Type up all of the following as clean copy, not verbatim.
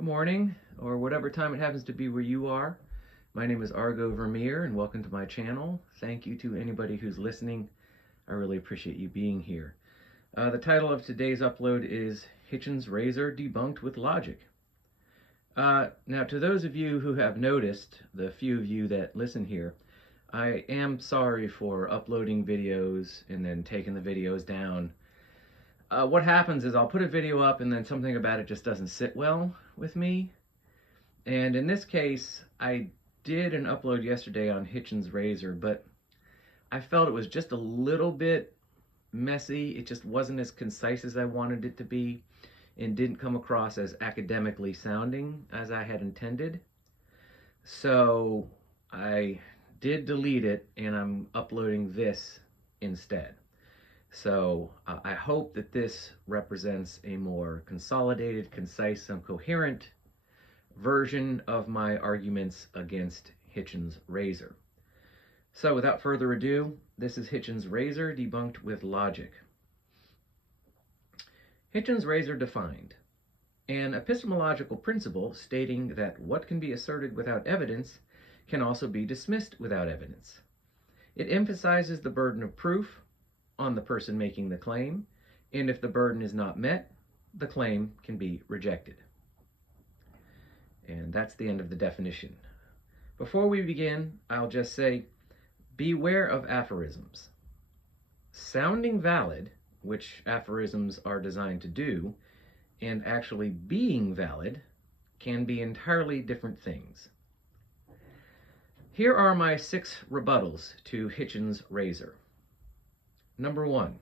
Good morning, or whatever time it happens to be where you are. My name is Argo Vermeer, and welcome to my channel. Thank you to anybody who's listening. I really appreciate you being here. The title of today's upload is Hitchen's Razor Debunked with Logic. Now, to those of you who have noticed, the few of you that listen here, I am sorry for uploading videos and then taking the videos down. What happens is I'll put a video up and then something about it just doesn't sit well with me. And in this case, I did an upload yesterday on Hitchen's Razor, but I felt it was just a little bit messy. It just wasn't as concise as I wanted it to be and didn't come across as academically sounding as I had intended. So I did delete it and I'm uploading this instead. So I hope that this represents a more consolidated, concise, and coherent version of my arguments against Hitchen's Razor. So without further ado, this is Hitchen's Razor debunked with logic. Hitchen's Razor defined an epistemological principle stating that what can be asserted without evidence can also be dismissed without evidence. It emphasizes the burden of proof on the person making the claim, and if the burden is not met, the claim can be rejected. And that's the end of the definition. Before we begin, I'll just say, beware of aphorisms. Sounding valid, which aphorisms are designed to do, and actually being valid can be entirely different things. Here are my 6 rebuttals to Hitchen's Razor. Number 1.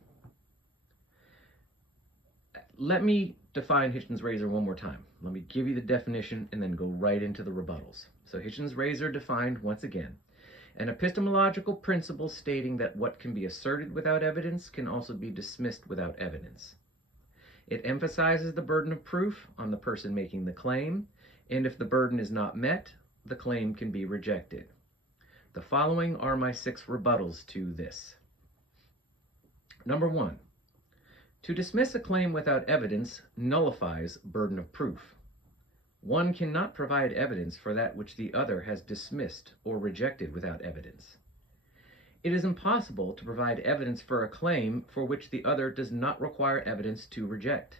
Let me define Hitchen's Razor one more time. Let me give you the definition and then go right into the rebuttals. So Hitchen's Razor defined, once again, an epistemological principle stating that what can be asserted without evidence can also be dismissed without evidence. It emphasizes the burden of proof on the person making the claim, and if the burden is not met, the claim can be rejected. The following are my 6 rebuttals to this. Number 1, to dismiss a claim without evidence nullifies burden of proof. One cannot provide evidence for that which the other has dismissed or rejected without evidence. It is impossible to provide evidence for a claim for which the other does not require evidence to reject.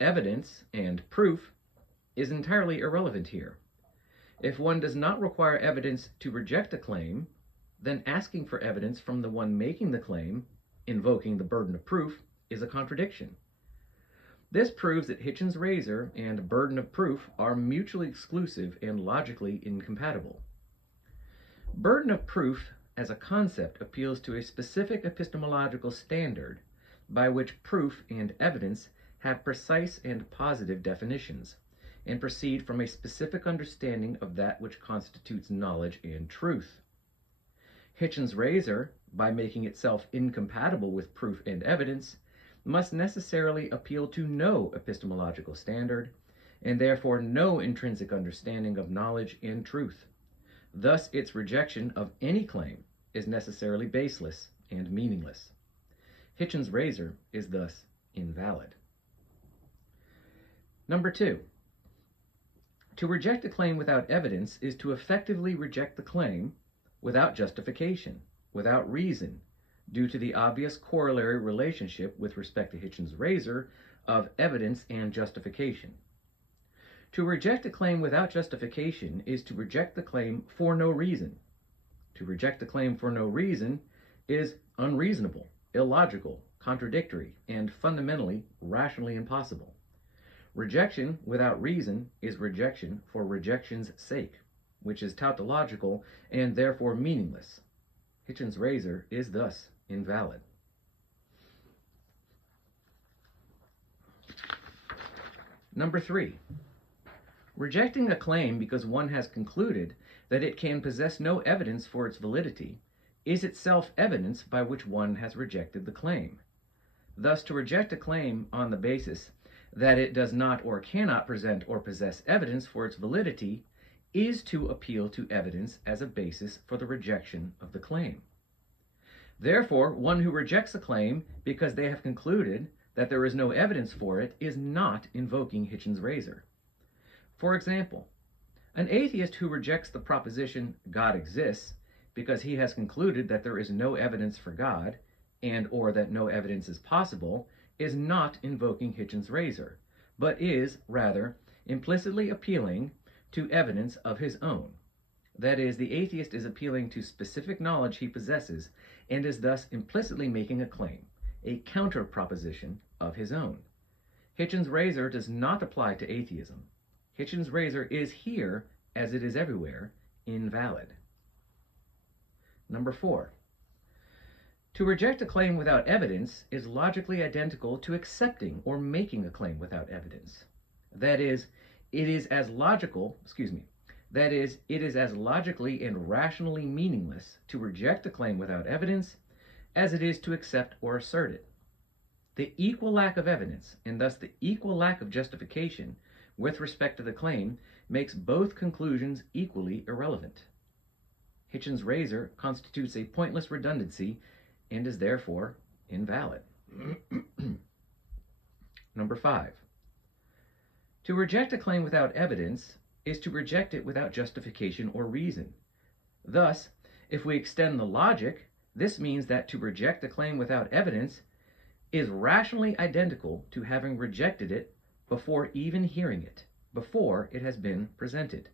Evidence and proof is entirely irrelevant here. If one does not require evidence to reject a claim, then asking for evidence from the one making the claim, invoking the burden of proof, is a contradiction. This proves that Hitchen's Razor and burden of proof are mutually exclusive and logically incompatible. Burden of proof as a concept appeals to a specific epistemological standard by which proof and evidence have precise and positive definitions and proceed from a specific understanding of that which constitutes knowledge and truth. Hitchen's Razor, by making itself incompatible with proof and evidence, must necessarily appeal to no epistemological standard, and therefore no intrinsic understanding of knowledge and truth. Thus, its rejection of any claim is necessarily baseless and meaningless. Hitchen's Razor is thus invalid. Number 2, to reject a claim without evidence is to effectively reject the claim without justification, without reason, due to the obvious corollary relationship with respect to Hitchen's Razor of evidence and justification. To reject a claim without justification is to reject the claim for no reason. To reject a claim for no reason is unreasonable, illogical, contradictory, and fundamentally rationally impossible. Rejection without reason is rejection for rejection's sake, which is tautological and therefore meaningless. Hitchen's Razor is thus invalid. Number 3, rejecting a claim because one has concluded that it can possess no evidence for its validity is itself evidence by which one has rejected the claim. Thus, to reject a claim on the basis that it does not or cannot present or possess evidence for its validity is to appeal to evidence as a basis for the rejection of the claim. Therefore, one who rejects a claim because they have concluded that there is no evidence for it is not invoking Hitchen's Razor. For example, an atheist who rejects the proposition God exists because he has concluded that there is no evidence for God and or that no evidence is possible is not invoking Hitchen's razor, but is, rather, implicitly appealing to evidence of his own. That is, the atheist is appealing to specific knowledge he possesses and is thus implicitly making a claim, a counter-proposition of his own. Hitchen's razor does not apply to atheism. Hitchen's razor is here, as it is everywhere, invalid. Number 4. To reject a claim without evidence is logically identical to accepting or making a claim without evidence. That is, it is as logically and rationally meaningless to reject a claim without evidence as it is to accept or assert it. The equal lack of evidence, and thus the equal lack of justification with respect to the claim, makes both conclusions equally irrelevant. Hitchen's razor constitutes a pointless redundancy and is therefore invalid. Number 5. To reject a claim without evidence is to reject it without justification or reason. Thus, if we extend the logic, this means that to reject a claim without evidence is rationally identical to having rejected it before even hearing it, before it has been presented.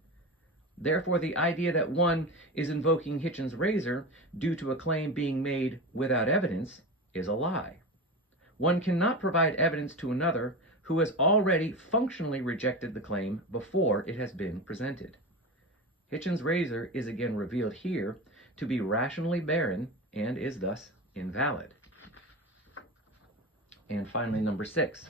Therefore, the idea that one is invoking Hitchen's razor due to a claim being made without evidence is a lie. One cannot provide evidence to another who has already functionally rejected the claim before it has been presented. Hitchen's razor is again revealed here to be rationally barren and is thus invalid. And finally, number 6.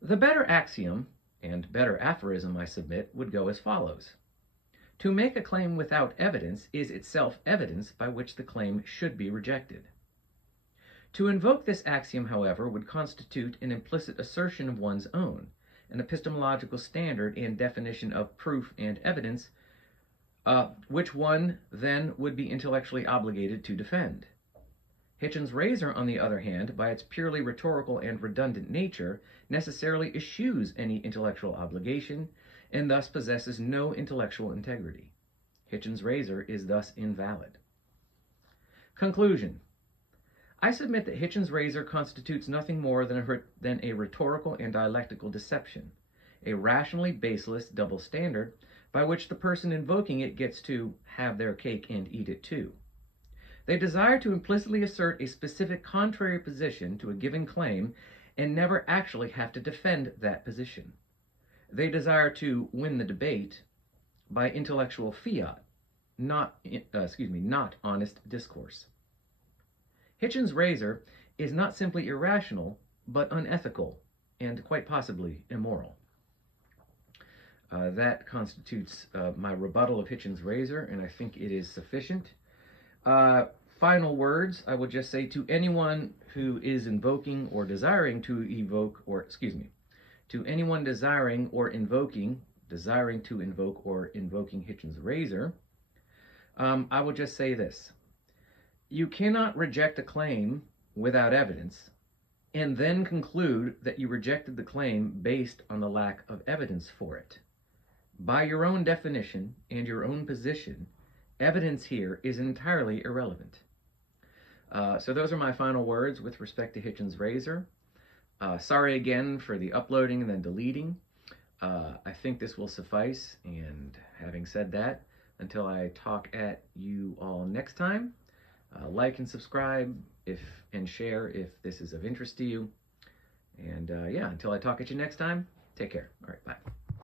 The better axiom and better aphorism, I submit, would go as follows. To make a claim without evidence is itself evidence by which the claim should be rejected. To invoke this axiom, however, would constitute an implicit assertion of one's own, an epistemological standard and definition of proof and evidence, which one then would be intellectually obligated to defend. Hitchen's razor, on the other hand, by its purely rhetorical and redundant nature, necessarily eschews any intellectual obligation, and thus possesses no intellectual integrity. Hitchen's razor is thus invalid. Conclusion. I submit that Hitchen's razor constitutes nothing more than a rhetorical and dialectical deception, a rationally baseless double standard by which the person invoking it gets to have their cake and eat it too. They desire to implicitly assert a specific contrary position to a given claim and never actually have to defend that position. They desire to win the debate by intellectual fiat, not honest discourse. Hitchen's razor is not simply irrational, but unethical and quite possibly immoral. That constitutes my rebuttal of Hitchen's razor, and I think it is sufficient. Final words, I would just say to anyone who is invoking or desiring to invoke Hitchen's razor, I will just say this. You cannot reject a claim without evidence and then conclude that you rejected the claim based on the lack of evidence for it. By your own definition and your own position, evidence here is entirely irrelevant. So those are my final words with respect to Hitchen's razor. Sorry again for the uploading and then deleting. I think this will suffice, and having said that, until I talk at you all next time, like and subscribe and share if this is of interest to you. And yeah, until I talk at you next time, take care. All right, bye.